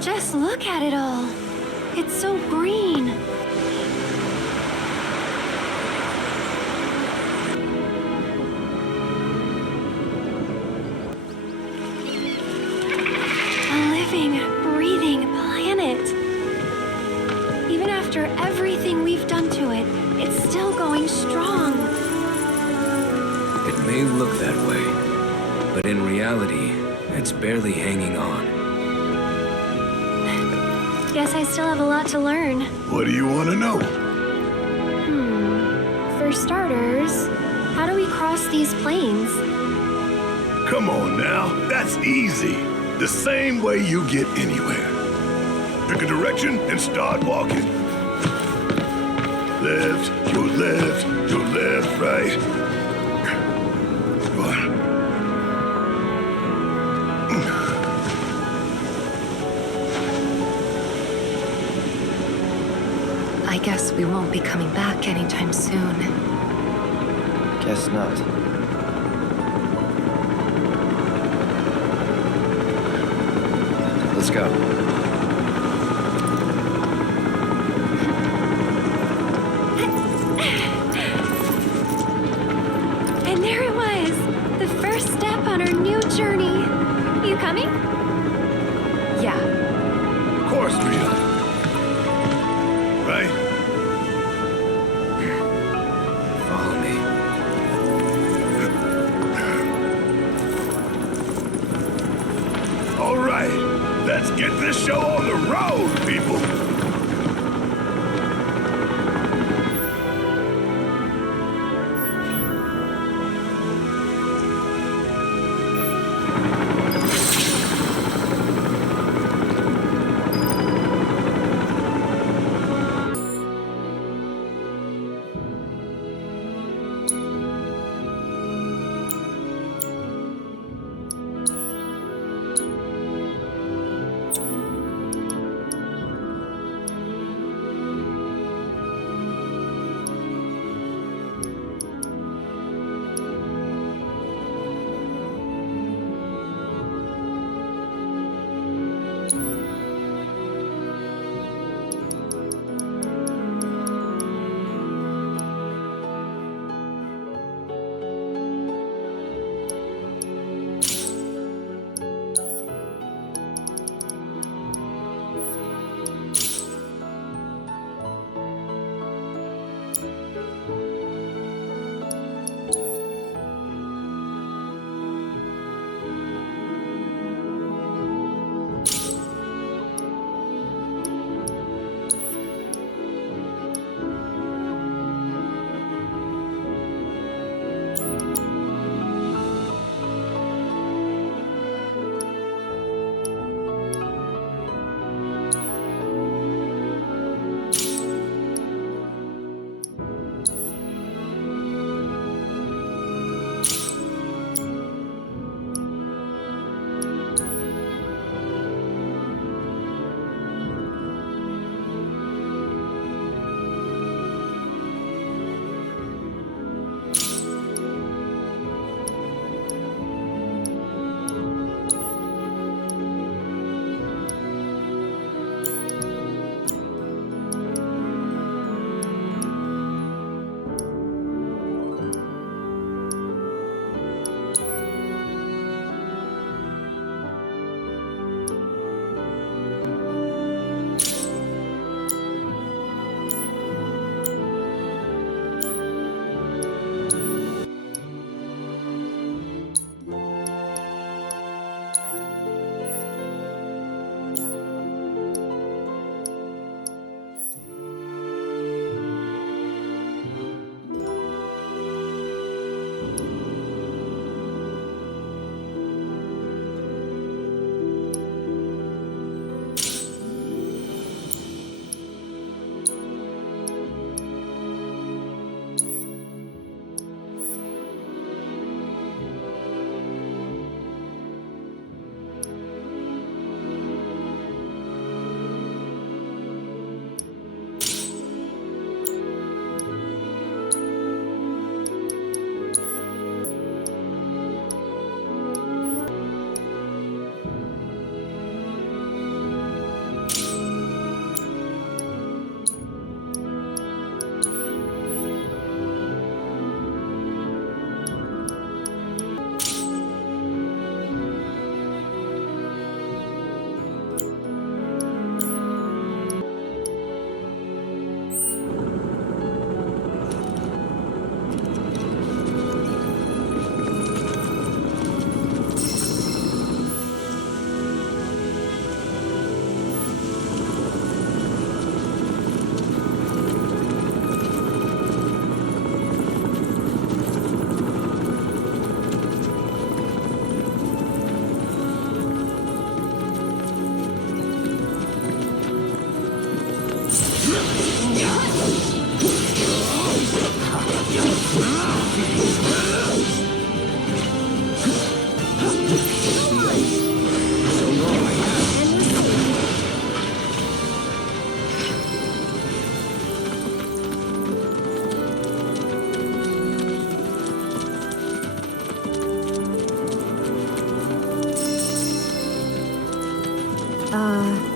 Just look at it all. It's so green. A living, breathing planet. Even after everything we've done to it, it's still going strong. It may look that way, but in reality, it's barely hanging on. Guess I still have a lot to learn. What do you want to know? For starters, how do we cross these plains? Come on now, that's easy. The same way you get anywhere. Pick a direction and start walking. Left, go left, right. Come on. I guess we won't be coming back anytime soon. Guess not. Let's go. And there it was, the first step on our new journey. You coming? Yeah. Of course we are. Right? Follow me. All right, let's get this show on the road, people.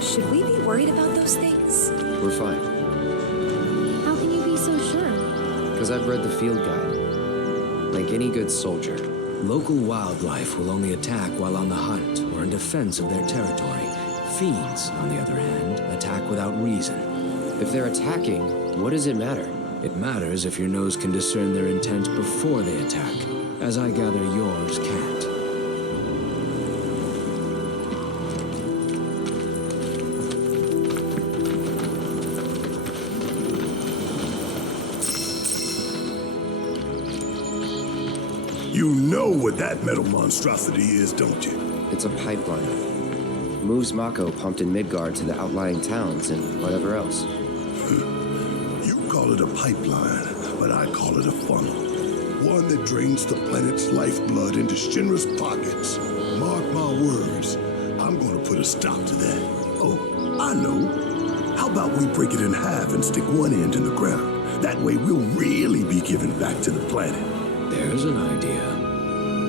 Should we be worried about those things? We're fine. How can you be so sure? Because I've read the field guide. Like any good soldier. Local wildlife will only attack while on the hunt or in defense of their territory. Fiends, on the other hand, attack without reason. If they're attacking, what does it matter? It matters if your nose can discern their intent before they attack, as I gather yours can't. You know what that metal monstrosity is, don't you? It's a pipeline. Moves Mako pumped in Midgard to the outlying towns and whatever else. You call it a pipeline, but I call it a funnel. One that drains the planet's lifeblood into Shinra's pockets. Mark my words, I'm gonna put a stop to that. Oh, I know. How about we break it in half and stick one end in the ground? That way we'll really be giving back to the planet. There's an idea.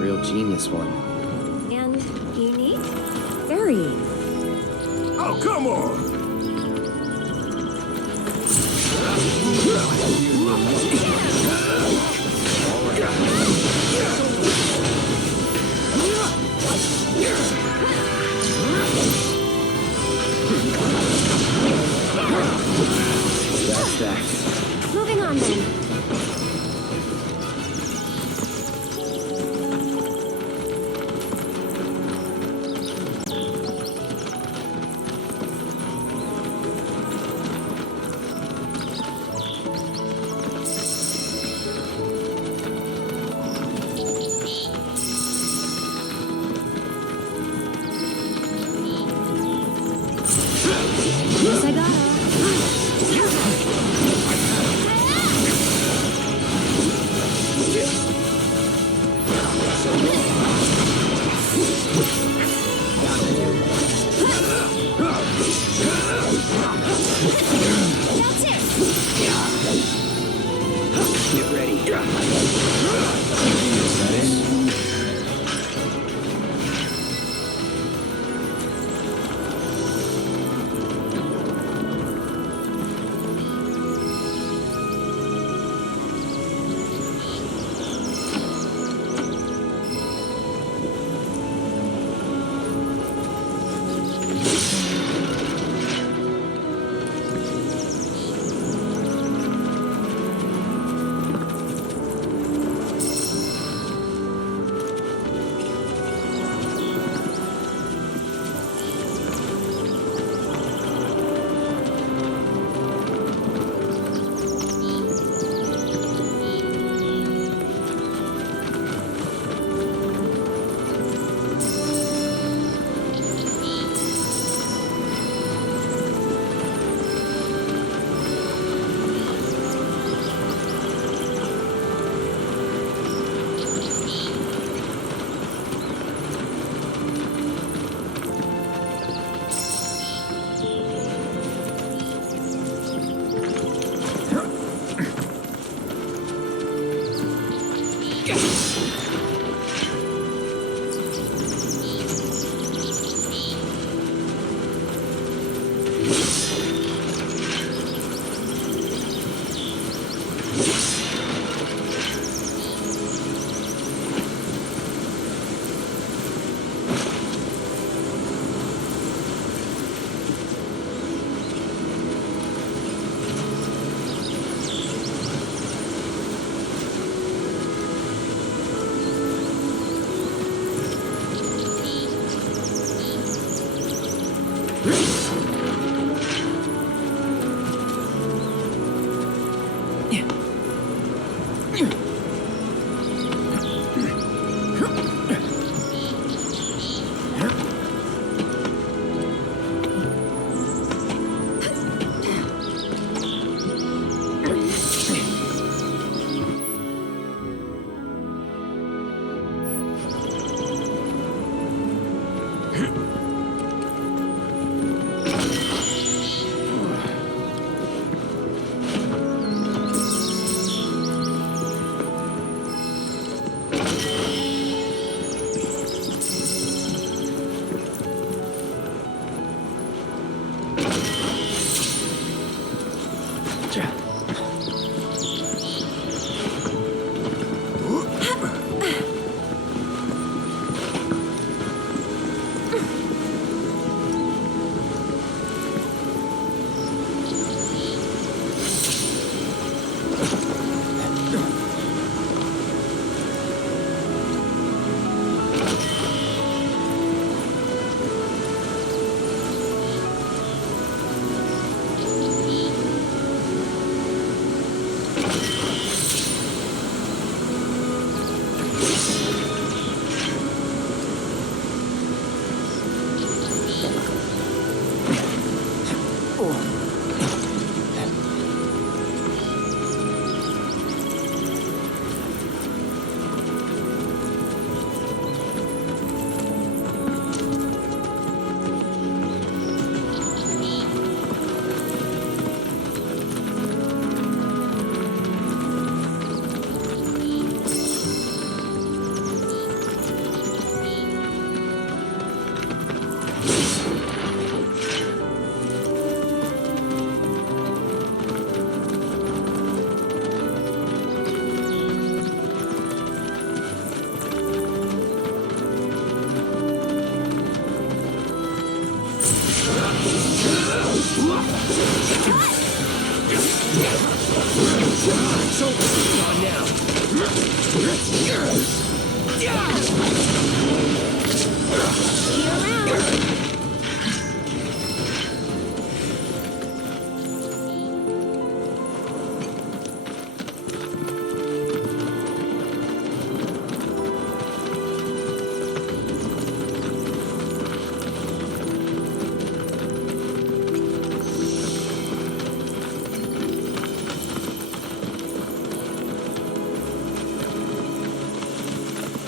Real genius one. And unique? Very. Oh, come on! That's that. Moving on then. Yes, I got it. That's it. Get ready. Is that it?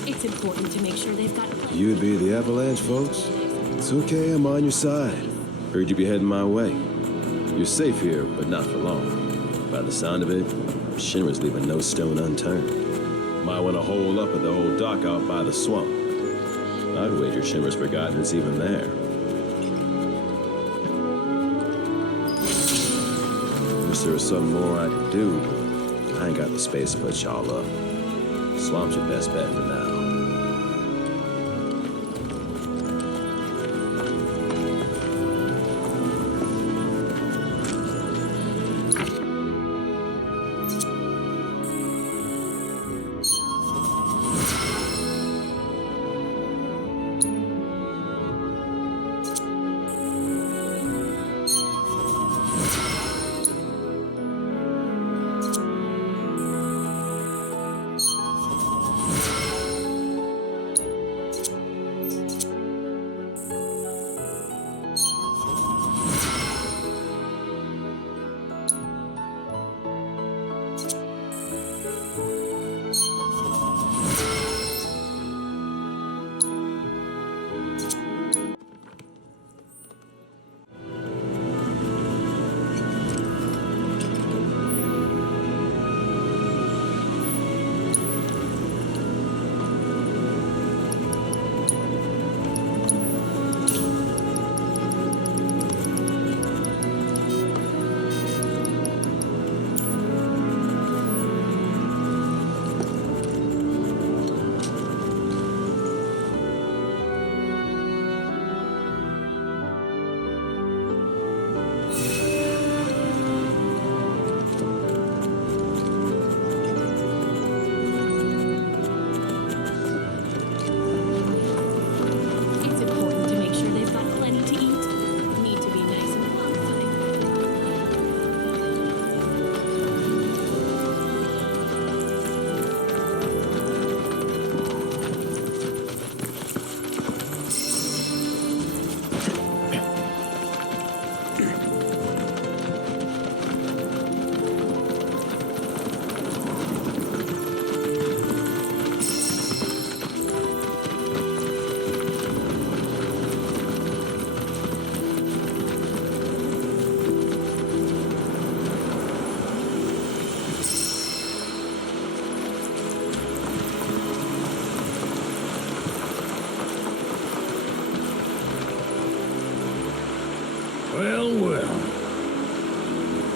It's important to make sure they've got plans. You'd be the Avalanche, folks? It's okay, I'm on your side. Heard you be heading my way. You're safe here, but not for long. By the sound of it, Shinra's leaving no stone unturned. Might want to hole up at the old dock out by the swamp. I'd wager Shinra's forgotten it's even there. Wish there was something more I could do, but I ain't got the space to put y'all up. Swamp's your best bet for now.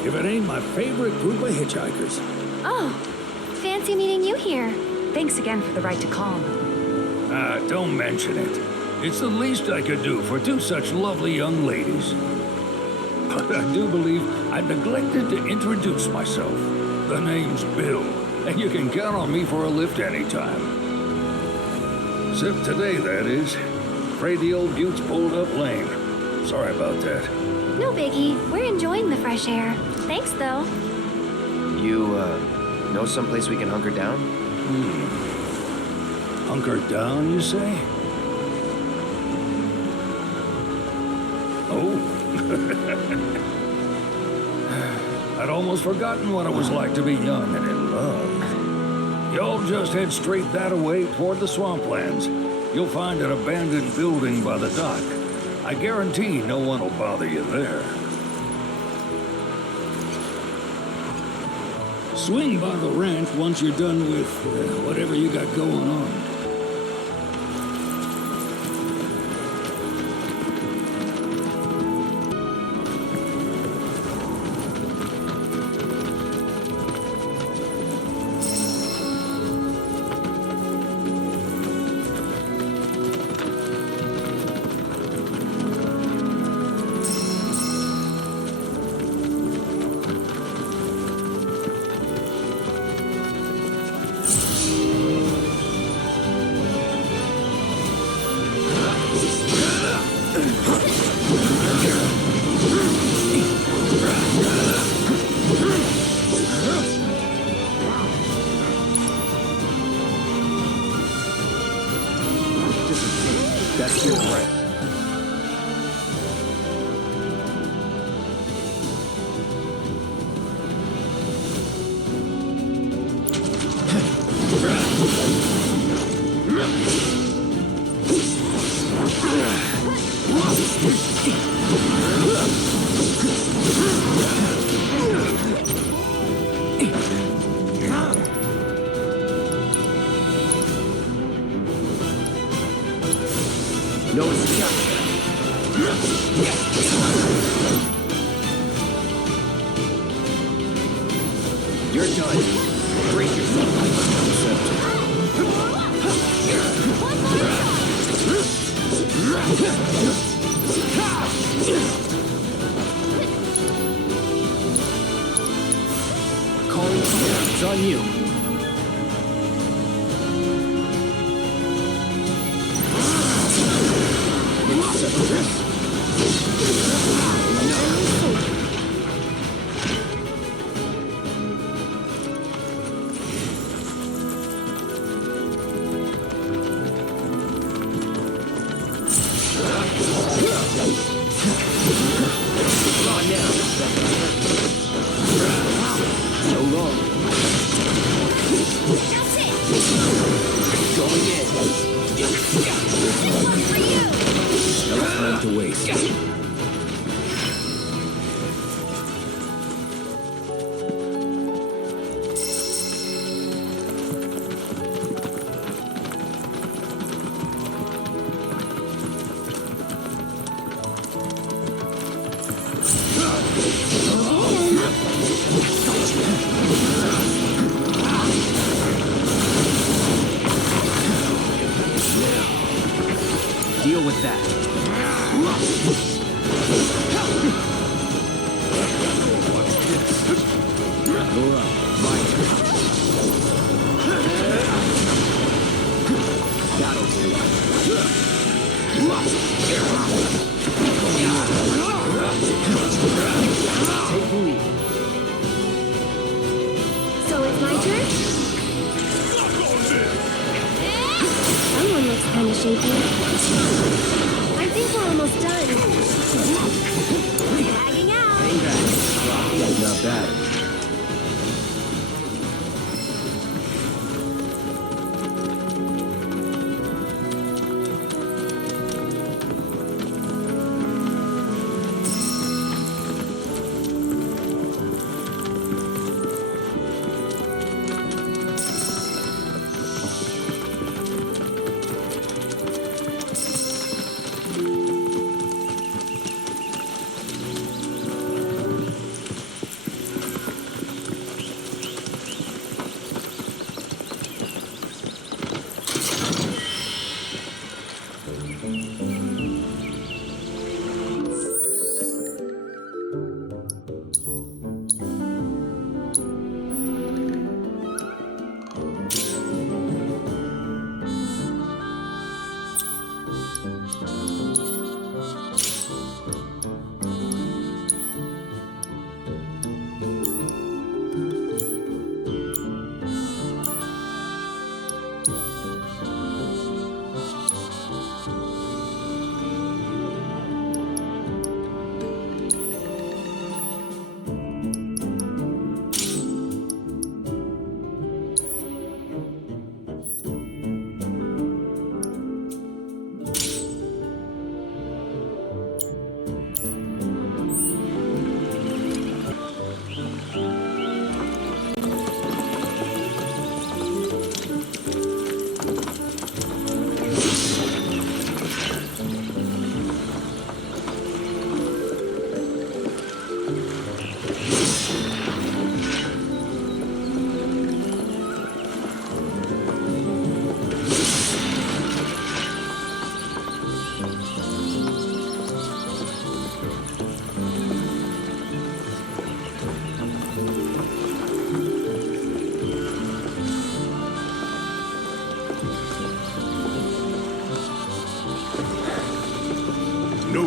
if it ain't my favorite group of hitchhikers. Oh, fancy meeting you here. Thanks again for the ride to Kalm. Don't mention it. It's the least I could do for two such lovely young ladies. But I do believe I neglected to introduce myself. The name's Bill, and you can count on me for a lift anytime. Except today, that is. Afraid the old bute's pulled up lame. Sorry about that. No biggie. We're enjoying the fresh air. Thanks, though. You, know someplace we can hunker down? Hunker down, you say? Oh. I'd almost forgotten what it was like to be young and in love. Y'all just head straight that away toward the swamplands. You'll find an abandoned building by the dock. I guarantee no one will bother you there. Swing by the ranch once you're done with whatever you got going on. That's your right. No escape. You're done. Brace yourself. Calling down. It's on you. Deal with that. Take the lead. So it's my turn? Someone looks kind of shaky. I think we're almost done. Tagging out. Not bad.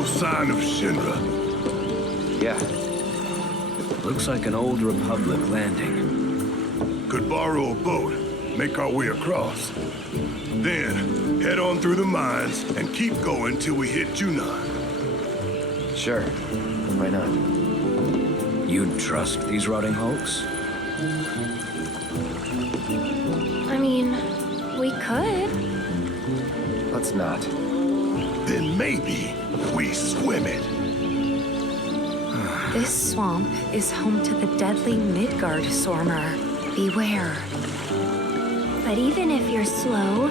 No sign of Shinra. Yeah. Looks like an old Republic landing. Could borrow a boat, make our way across. Then, head on through the mines and keep going till we hit Junon. Sure. Why not? You'd trust these rotting hulks? I mean, we could. Let's not. Then maybe we swim it. This swamp is home to the deadly Midgard Sormer. Beware. But even if you're slow,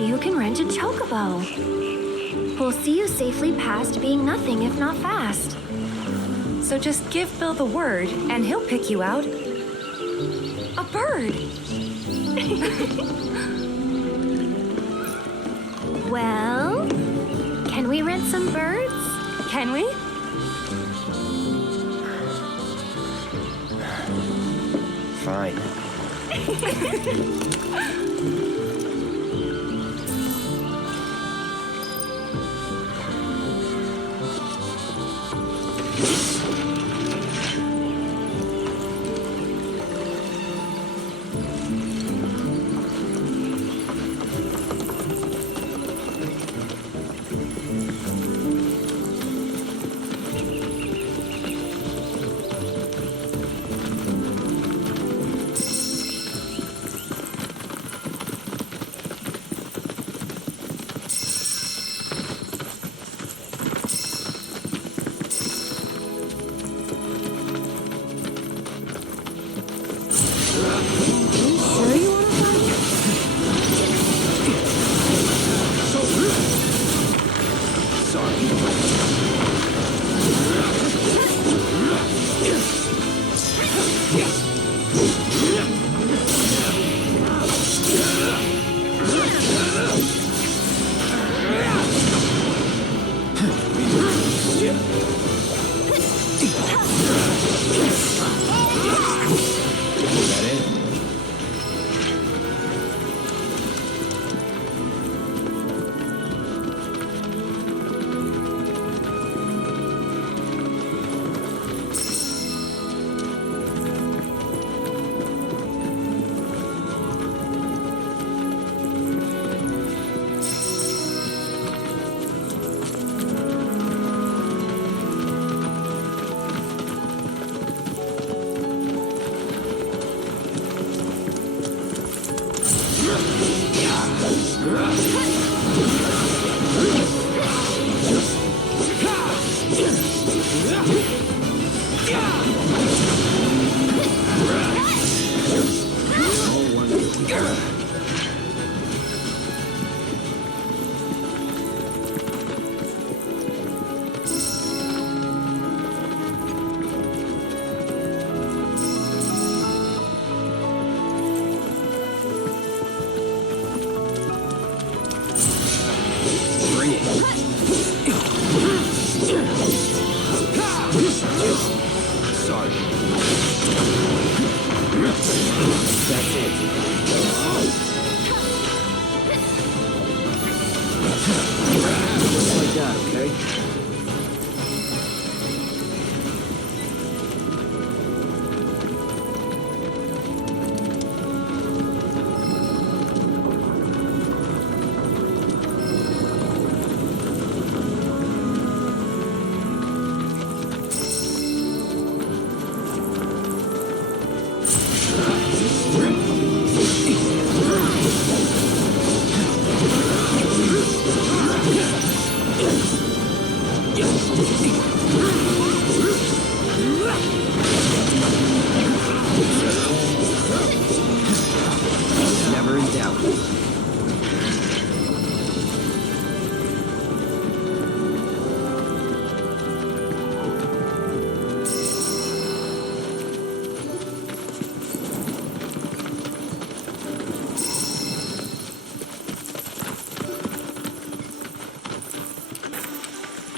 you can rent a chocobo. We'll see you safely past being nothing if not fast. So just give Bill the word, and he'll pick you out. A bird! Well, can we rent some birds? Can we? Fine.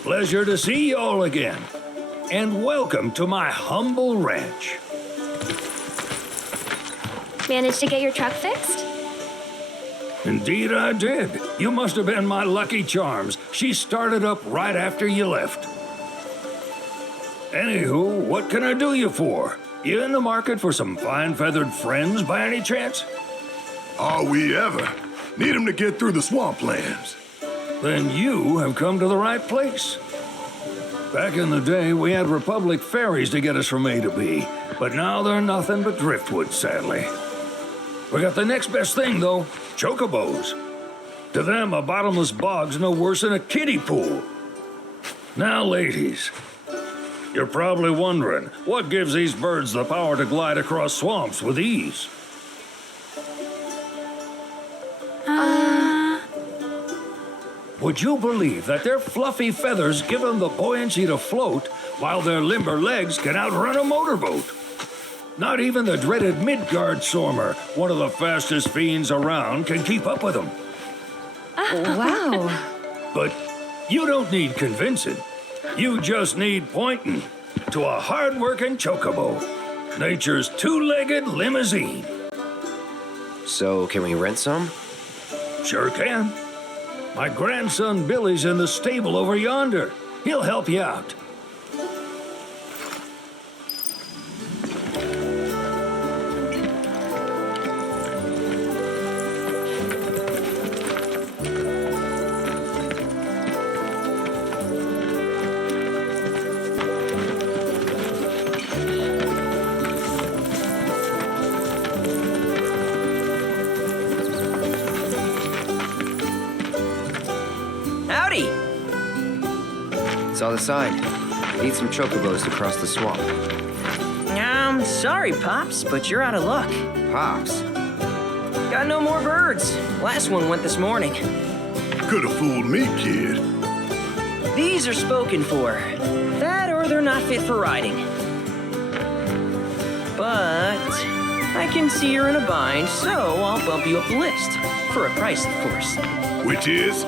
Pleasure to see you all again. And welcome to my humble ranch. Managed to get your truck fixed? Indeed I did. You must have been my lucky charms. She started up right after you left. Anywho, what can I do you for? You in the market for some fine-feathered friends by any chance? Are we ever? Need 'em to get through the swamplands. Then you have come to the right place. Back in the day, we had Republic ferries to get us from A to B, but now they're nothing but driftwood, sadly. We got the next best thing, though, chocobos. To them, a bottomless bog's no worse than a kiddie pool. Now, ladies, you're probably wondering, what gives these birds the power to glide across swamps with ease? Would you believe that their fluffy feathers give them the buoyancy to float, while their limber legs can outrun a motorboat? Not even the dreaded Midgard Stormer, one of the fastest fiends around, can keep up with them. Wow. But you don't need convincing. You just need pointing to a hard-working chocobo. Nature's two-legged limousine. So, can we rent some? Sure can. My grandson Billy's in the stable over yonder. He'll help you out. Howdy! Saw the sign. Need some chocobos to cross the swamp. I'm sorry, Pops, but you're out of luck. Pops? Got no more birds. Last one went this morning. Could have fooled me, kid. These are spoken for. That or they're not fit for riding. But I can see you're in a bind, so I'll bump you up the list. For a price, of course. Which is?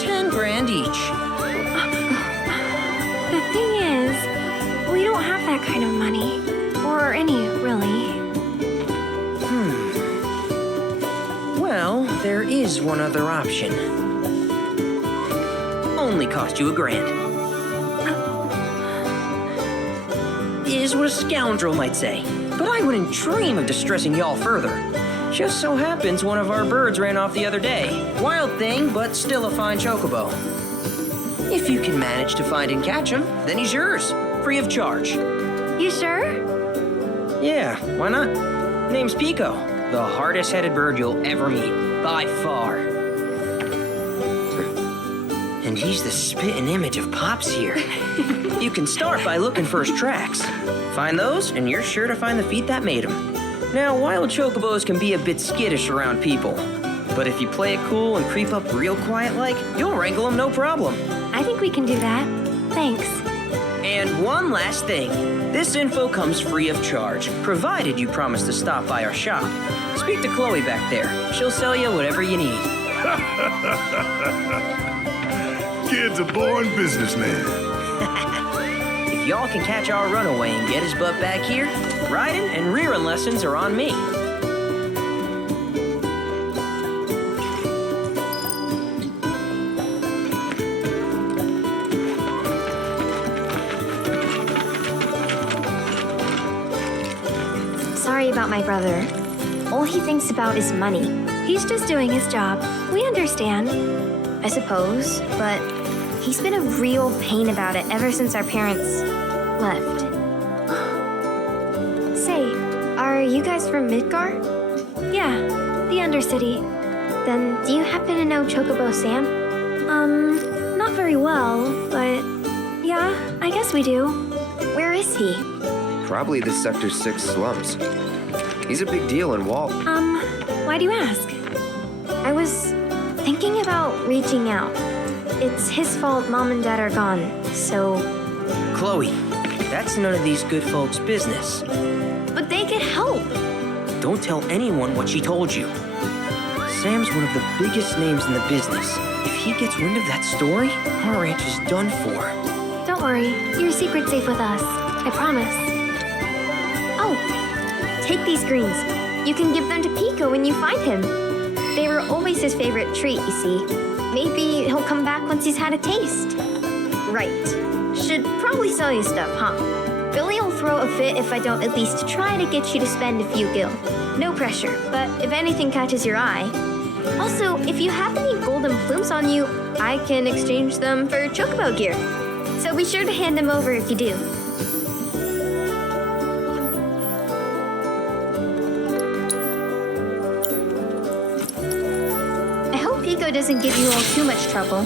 10 grand each. The thing is, we don't have that kind of money. Or any, really. Well, there is one other option. Only cost you $1,000. Is what a scoundrel might say. But I wouldn't dream of distressing y'all further. Just so happens one of our birds ran off the other day. Wild thing, but still a fine chocobo. If you can manage to find and catch him, then he's yours, free of charge. You sure? Yeah, why not? Name's Pico, the hardest-headed bird you'll ever meet, by far. And he's the spitting image of Pops here. You can start by looking for his tracks. Find those, and you're sure to find the feet that made him. Now, wild chocobos can be a bit skittish around people. But if you play it cool and creep up real quiet-like, you'll wrangle them no problem. I think we can do that. Thanks. And one last thing. This info comes free of charge, provided you promise to stop by our shop. Speak to Chloe back there. She'll sell you whatever you need. Kid's a born businessman. If y'all can catch our runaway and get his butt back here, riding and rearing lessons are on me. Sorry about my brother. All he thinks about is money. He's just doing his job. We understand, I suppose, but he's been a real pain about it ever since our parents left. Say, are you guys from Midgard? Yeah, the Undercity. Then do you happen to know Chocobo Sam? Not very well, but yeah, I guess we do. Where is he? Probably the Sector 6 slums. He's a big deal in Walt. Why do you ask? I was thinking about reaching out. It's his fault Mom and Dad are gone, so... Chloe, that's none of these good folks' business. But they could help. Don't tell anyone what she told you. Sam's one of the biggest names in the business. If he gets wind of that story, our ranch is done for. Don't worry, your secret's safe with us. I promise. Oh, take these greens. You can give them to Pico when you find him. They were always his favorite treat, you see. Maybe he'll come back once he's had a taste. Right. Should probably sell you stuff, huh? Billy will throw a fit if I don't at least try to get you to spend a few gil. No pressure, but if anything catches your eye. Also, if you have any golden plumes on you, I can exchange them for Chocobo gear. So be sure to hand them over if you do. I hope Pico doesn't give you all too much trouble.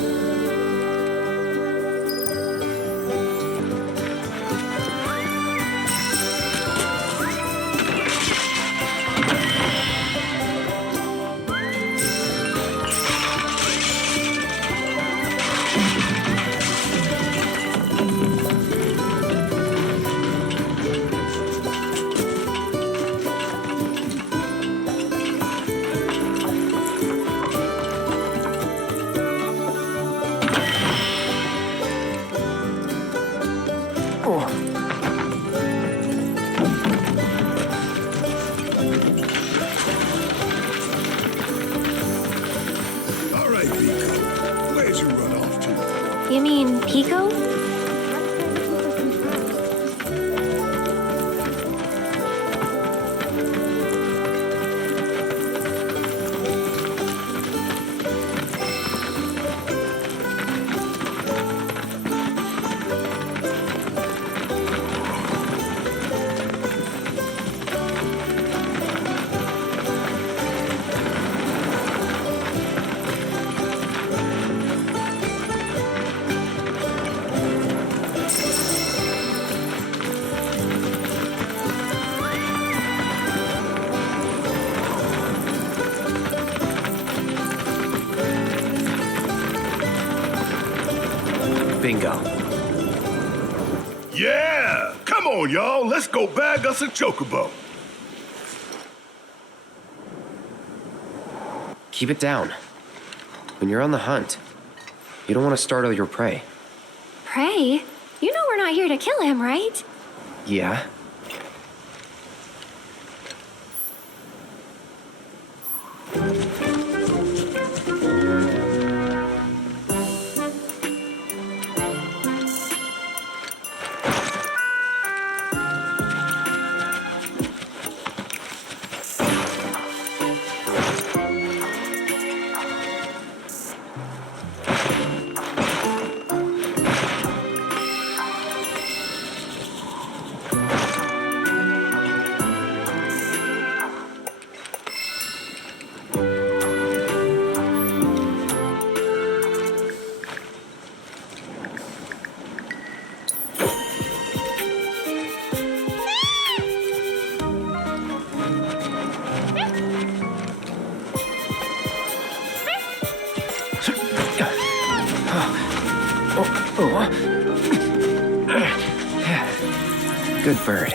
You mean Pico? Bingo. Yeah! Come on, y'all. Let's go bag us a chocobo. Keep it down. When you're on the hunt, you don't want to startle your prey. Prey? You know we're not here to kill him, right? Yeah? Good bird.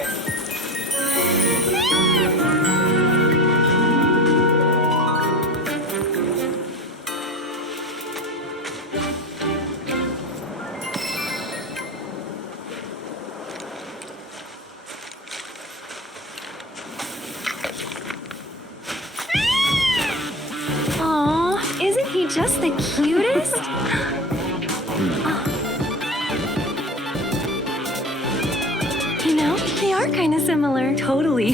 Aw, isn't he just the cutest? You know, they are kind of similar. Totally.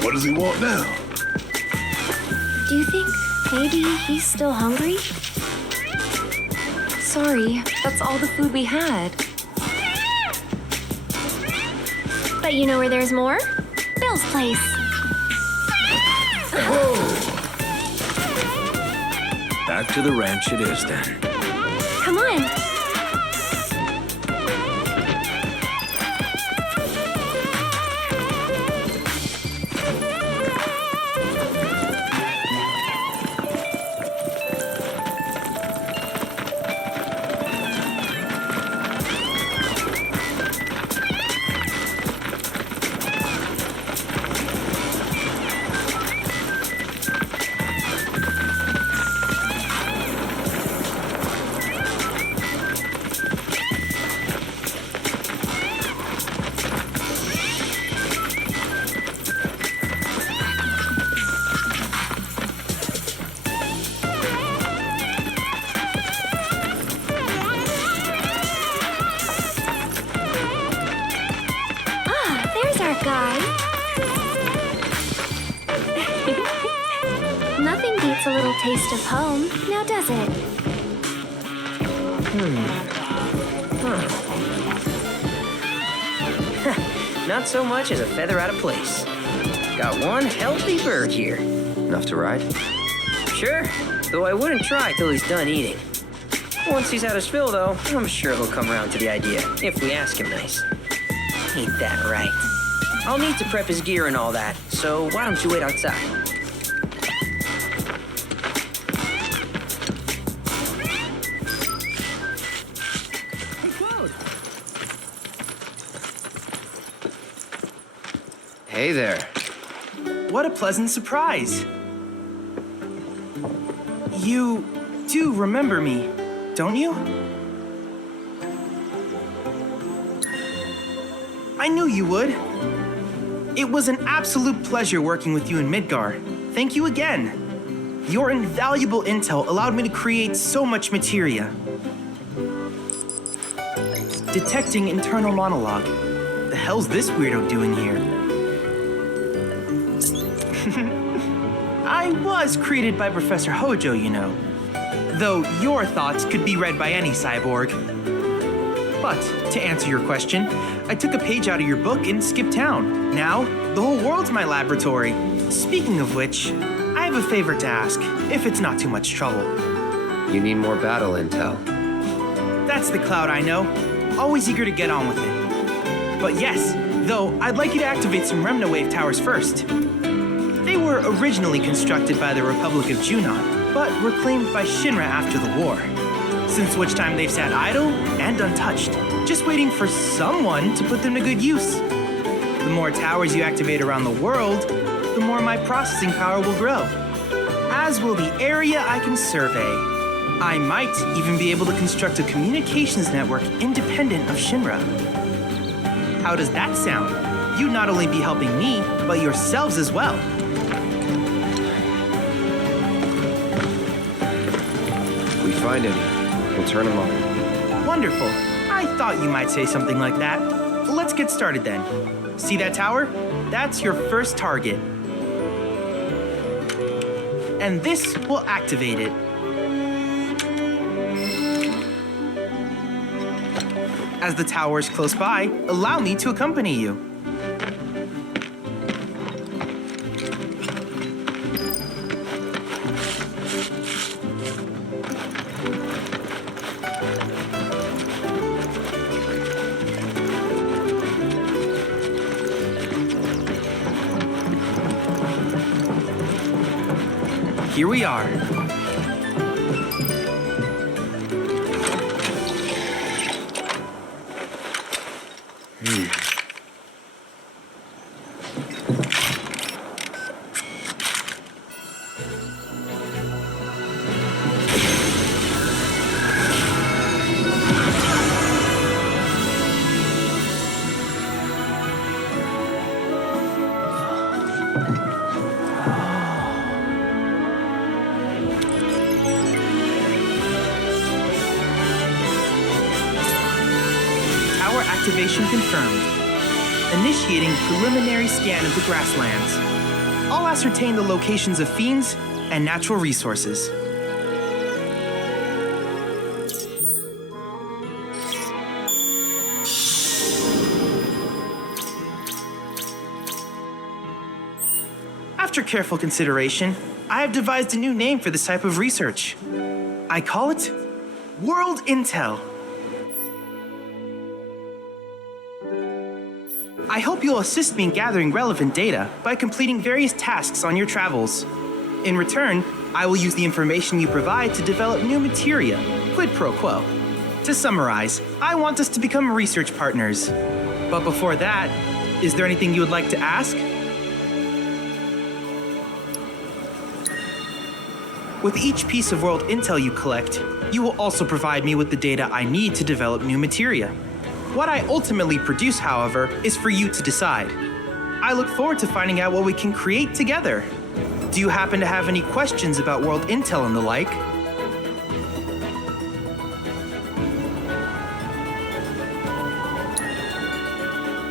What does he want now? Do you think maybe he's still hungry? Sorry, that's all the food we had. But you know where there's more? Bill's place. Back to the ranch it is then. Come on. taste of home, now does it? Not so much as a feather out of place. Got one healthy bird here. Enough to ride? Sure, though I wouldn't try till he's done eating. Once he's had his fill, though, I'm sure he'll come around to the idea, if we ask him nice. Ain't that right? I'll need to prep his gear and all that, so why don't you wait outside? Hey, Cloud! Hey there. What a pleasant surprise. You do remember me, don't you? I knew you would. It was an absolute pleasure working with you in Midgar. Thank you again. Your invaluable intel allowed me to create so much materia. Detecting internal monologue. The hell's this weirdo doing here? I was created by Professor Hojo, you know. Though your thoughts could be read by any cyborg. But, to answer your question, I took a page out of your book and skipped town. Now, the whole world's my laboratory. Speaking of which, I have a favor to ask, if it's not too much trouble. You need more battle intel. That's the Cloud I know. Always eager to get on with it. But yes, though, I'd like you to activate some Remna Wave towers first. They were originally constructed by the Republic of Junon, but were claimed by Shinra after the war. Since which time they've sat idle and untouched, just waiting for someone to put them to good use. The more towers you activate around the world, the more my processing power will grow. As will the area I can survey. I might even be able to construct a communications network independent of Shinra. How does that sound? You'd not only be helping me, but yourselves as well. If we find any, we'll turn them on. Wonderful. I thought you might say something like that. Let's get started then. See that tower? That's your first target. And this will activate it. As the tower is close by, allow me to accompany you. Here we are. Activation confirmed. Initiating preliminary scan of the Grasslands. I'll ascertain the locations of fiends and natural resources. After careful consideration, I have devised a new name for this type of research. I call it World Intel. I hope you'll assist me in gathering relevant data by completing various tasks on your travels. In return, I will use the information you provide to develop new materia, quid pro quo. To summarize, I want us to become research partners. But before that, is there anything you would like to ask? With each piece of world intel you collect, you will also provide me with the data I need to develop new materia. What I ultimately produce, however, is for you to decide. I look forward to finding out what we can create together. Do you happen to have any questions about world intel and the like?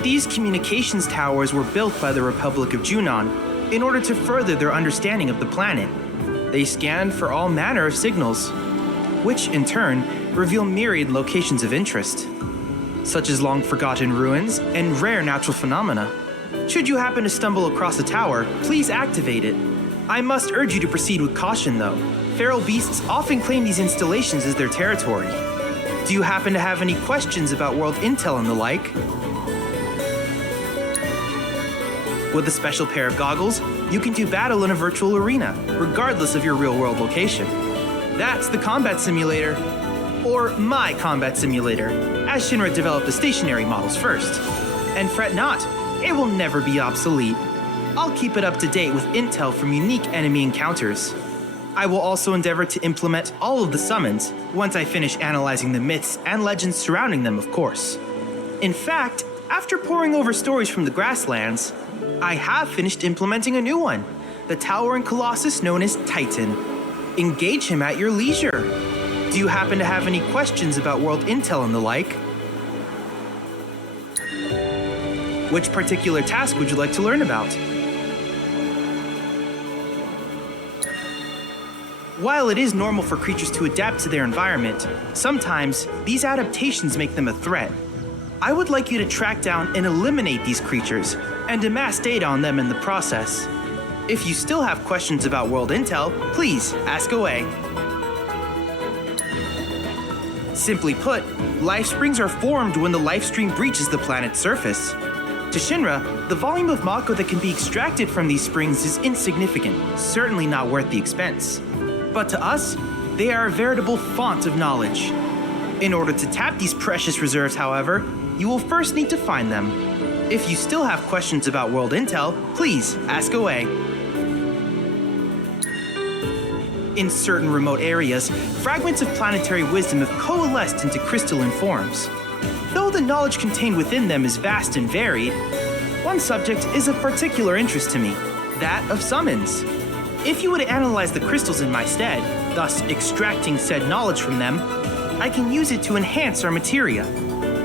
These communications towers were built by the Republic of Junon in order to further their understanding of the planet. They scan for all manner of signals, which in turn reveal myriad locations of interest, such as long-forgotten ruins and rare natural phenomena. Should you happen to stumble across a tower, please activate it. I must urge you to proceed with caution, though. Feral beasts often claim these installations as their territory. Do you happen to have any questions about world intel and the like? With a special pair of goggles, you can do battle in a virtual arena, regardless of your real-world location. That's the combat simulator. Or my combat simulator, as Shinra developed the stationary models first. And fret not, it will never be obsolete. I'll keep it up to date with intel from unique enemy encounters. I will also endeavor to implement all of the summons once I finish analyzing the myths and legends surrounding them, of course. In fact, after poring over stories from the Grasslands, I have finished implementing a new one, the towering colossus known as Titan. Engage him at your leisure. Do you happen to have any questions about world intel and the like? Which particular task would you like to learn about? While it is normal for creatures to adapt to their environment, sometimes these adaptations make them a threat. I would like you to track down and eliminate these creatures and amass data on them in the process. If you still have questions about world intel, please ask away. Simply put, life springs are formed when the life stream breaches the planet's surface. To Shinra, the volume of Mako that can be extracted from these springs is insignificant, certainly not worth the expense. But to us, they are a veritable font of knowledge. In order to tap these precious reserves, however, you will first need to find them. If you still have questions about world intel, please ask away. In certain remote areas, fragments of planetary wisdom have coalesced into crystalline forms. Though the knowledge contained within them is vast and varied, one subject is of particular interest to me, that of summons. If you would analyze the crystals in my stead, thus extracting said knowledge from them, I can use it to enhance our materia.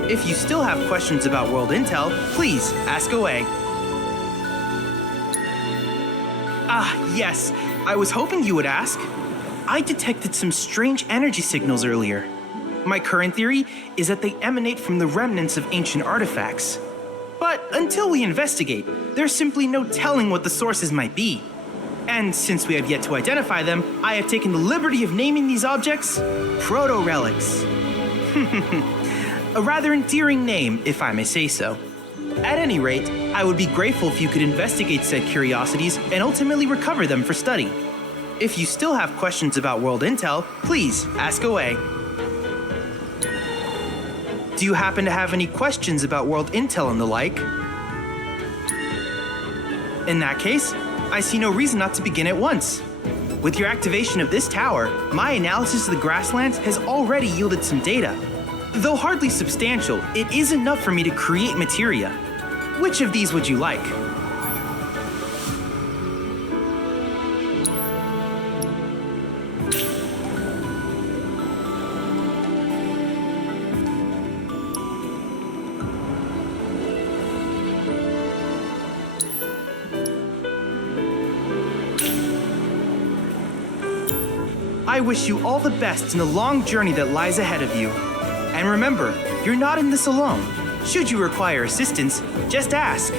If you still have questions about world intel, please ask away. Ah, yes, I was hoping you would ask. I detected some strange energy signals earlier. My current theory is that they emanate from the remnants of ancient artifacts. But until we investigate, there's simply no telling what the sources might be. And since we have yet to identify them, I have taken the liberty of naming these objects proto-relics. A rather endearing name, if I may say so. At any rate, I would be grateful if you could investigate said curiosities and ultimately recover them for study. If you still have questions about world intel, please ask away. Do you happen to have any questions about world intel and the like? In that case, I see no reason not to begin at once. With your activation of this tower, my analysis of the Grasslands has already yielded some data. Though hardly substantial, it is enough for me to create materia. Which of these would you like? I wish you all the best in the long journey that lies ahead of you. And remember, you're not in this alone. Should you require assistance, just ask.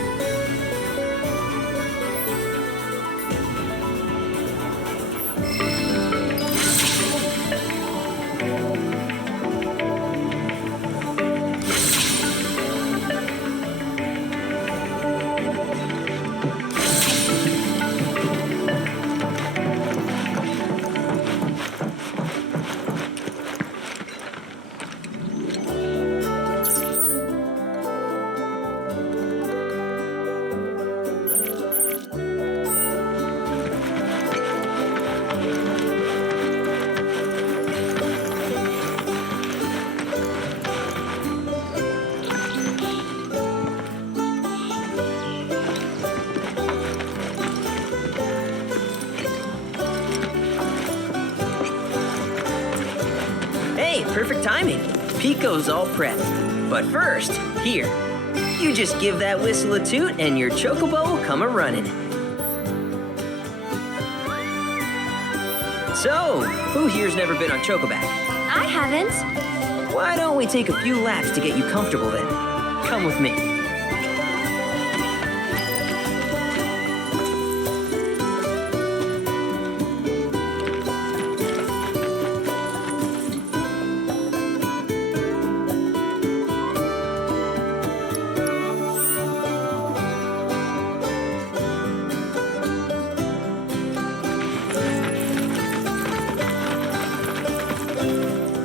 Perfect timing. Pico's all prepped. But first, here. You just give that whistle a toot and your chocobo will come a-running. So, who here's never been on Chocoback? I haven't. Why don't we take a few laps to get you comfortable then? Come with me.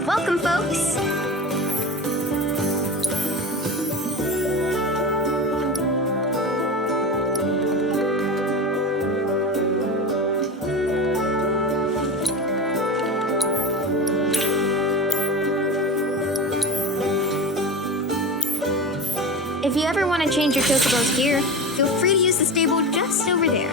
Welcome, folks. If you ever want to change your Chocobo's gear, feel free to use the stable just over there.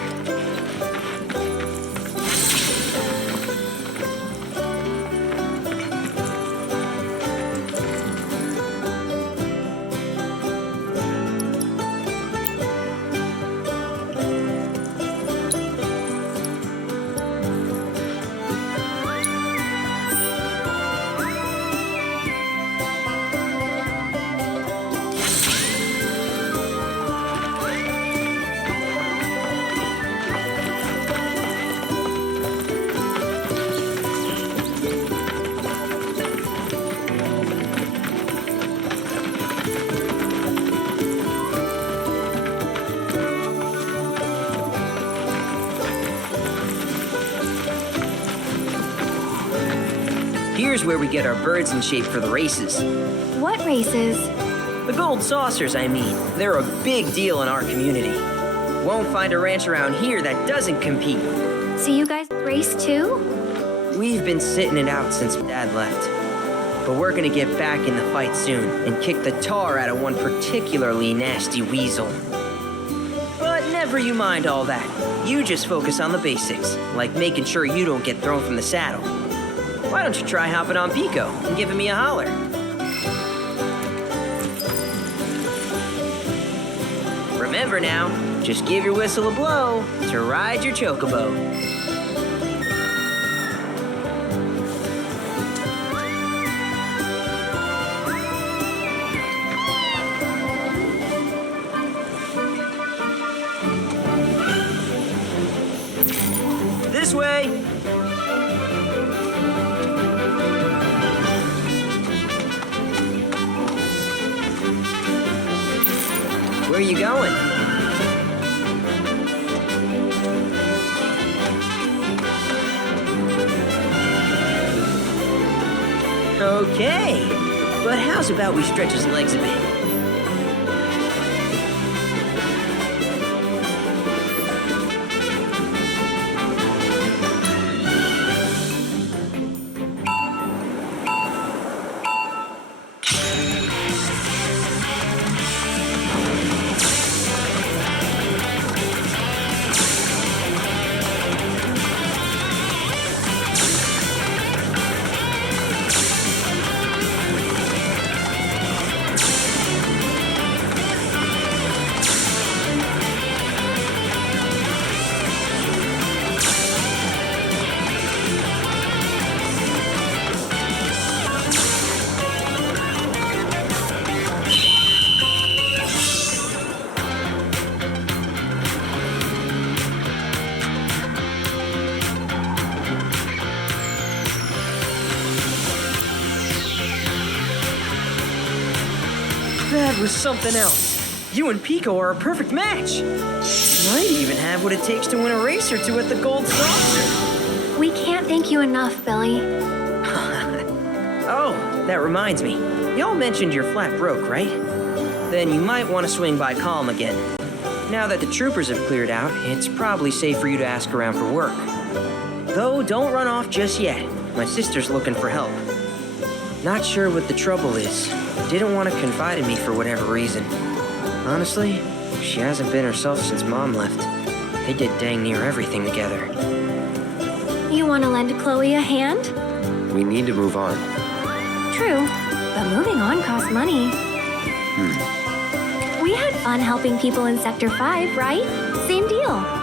Here's where we get our birds in shape for the races. What races? The gold saucers, I mean. They're a big deal in our community. Won't find a ranch around here that doesn't compete. So you guys race too? We've been sitting it out since Dad left. But we're gonna get back in the fight soon and kick the tar out of one particularly nasty weasel. But never you mind all that. You just focus on the basics, like making sure you don't get thrown from the saddle. Why don't you try hopping on Pico and giving me a holler? Remember now, just give your whistle a blow to ride your Chocobo. This way! Where are you going? Okay, but how's about we stretch his legs a bit? That was something else. You and Pico are a perfect match. Might even have what it takes to win a race or two at the Gold Saucer. We can't thank you enough, Billy. Oh, that reminds me. Y'all mentioned your flat broke, right? Then you might want to swing by Kalm again. Now that the troopers have cleared out, it's probably safe for you to ask around for work. Though, don't run off just yet. My sister's looking for help. Not sure what the trouble is. Didn't want to confide in me for whatever reason. Honestly, she hasn't been herself since Mom left. They did dang near everything together. You want to lend Chloe a hand? We need to move on. True, but moving on costs money. We had fun helping people in Sector 5, right? Same deal.